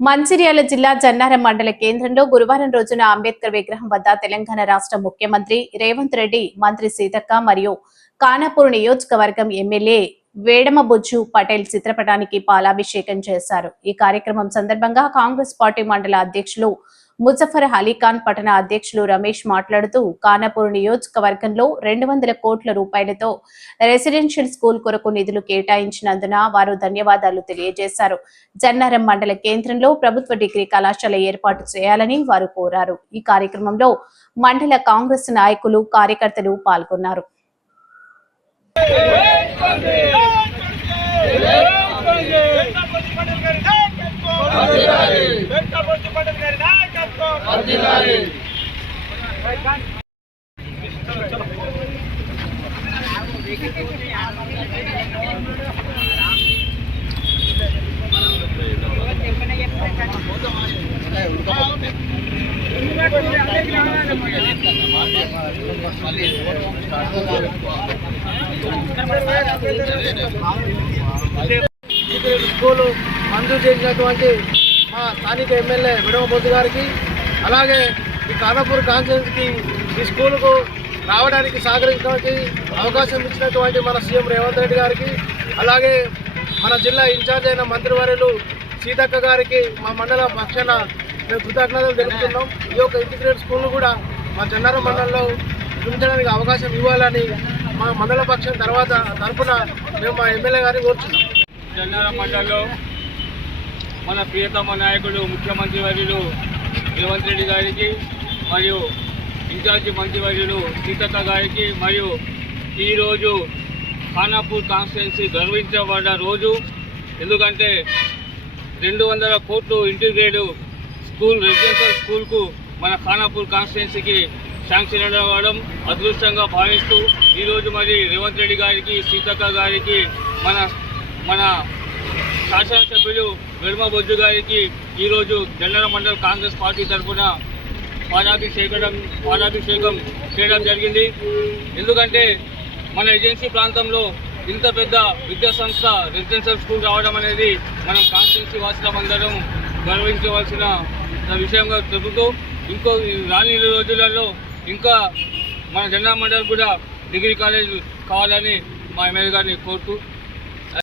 మంచిర్యాల జిల్లా జన్నారం మండల కేంద్రంలో గురువారం రోజున అంబేద్కర్ విగ్రహం వద్ద తెలంగాణ రాష్ట్ర ముఖ్యమంత్రి రేవంత్ రెడ్డి మంత్రి సీతక్క మరియు కానాపూర్ నియోజకవర్గం ఎమ్మెల్యే వేడమబుజ్జు పటేల్ చిత్రపటానికి పాలాభిషేకం చేశారు. ఈ కార్యక్రమం సందర్భంగా కాంగ్రెస్ పార్టీ మండల అధ్యక్షులు ముజఫర్ అలీఖాన్ పట్టణ అధ్యక్షులు రమేష్ మాట్లాడుతూ ఖానాపూర్ నియోజకవర్గంలో రెండు వందల కోట్ల రూపాయలతో రెసిడెన్షియల్ స్కూల్ కొరకు నిధులు కేటాయించినందున వారు ధన్యవాదాలు తెలియజేశారు. జన్నారం మండల కేంద్రంలో ప్రభుత్వ డిగ్రీ కళాశాల ఏర్పాటు చేయాలని వారు కోరారు. ఈ కార్యక్రమంలో మండల కాంగ్రెస్ నాయకులు కార్యకర్తలు పాల్గొన్నారు. ఇంటిగ్రేటెడ్ స్కూలు మంజూరు చేసినటువంటి మా స్థానిక ఎమ్మెల్యే విడమబొద్దు గారికి అలాగే ఈ కానాపూర్ కాన్ఫరెన్స్కి ఈ స్కూలుకు రావడానికి సహకరించడానికి అవకాశం ఇచ్చినటువంటి మన సీఎం రేవంత్ రెడ్డి గారికి అలాగే మన జిల్లా ఇన్ఛార్జ్ అయిన మంత్రివర్యులు సీతక్క గారికి మా మండల పక్షాన మేము కృతజ్ఞతలు తెలుపుతున్నాం. ఈ యొక్క ఇంటిగ్రేట్ స్కూల్ను కూడా మా చెన్నారం మండలంలో ఉంచడానికి అవకాశం ఇవ్వాలని మా మండల పక్షం తర్వాత తరఫున మేము మా ఎమ్మెల్యే గారిని కోరుచున్నాం. చెన్నారం మండలంలో మన ప్రియతమ నాయకుడు ముఖ్యమంత్రి వర్యులు రేవంత్ రెడ్డి గారికి మరియు ఇన్ఛార్జి మంత్రివర్యులు సీతక్క గారికి మరియు ఈరోజు ఖానాపూర్ కాన్స్టిట్యున్సీ గర్వించబడ్డ రోజు. ఎందుకంటే రెండు వందల కోట్లు ఇంటిగ్రేట్ స్కూల్ రెసిడెన్షియల్ స్కూల్కు మన ఖానాపూర్ కాన్స్టిట్యున్సీకి శాంక్షన్ అవ్వడం అదృష్టంగా భావిస్తూ ఈరోజు మరి రేవంత్ రెడ్డి గారికి సీతక్క గారికి మన మన శాసనసభ్యులు వెల్మ బొజ్జు గారికి ఈరోజు జనరల్ మండల్ కాంగ్రెస్ పార్టీ తరఫున పాలాభిషేకం పాలాభిషేకం చేయడం జరిగింది. ఎందుకంటే మన ఏజెన్సీ ప్రాంతంలో ఇంత పెద్ద విద్యా సంస్థ రెసిడెన్షియల్ స్కూల్ రావడం అనేది మనం కాన్స్టిట్యున్సీ వాసులమందరం గర్వించవలసిన విషయంగా చెబుతూ ఇంకో రాని రోజులలో ఇంకా మన జనరల్ మండల్ కూడా డిగ్రీ కాలేజ్ కావాలని మా ఎమ్మెల్యే గారిని కోరుతూ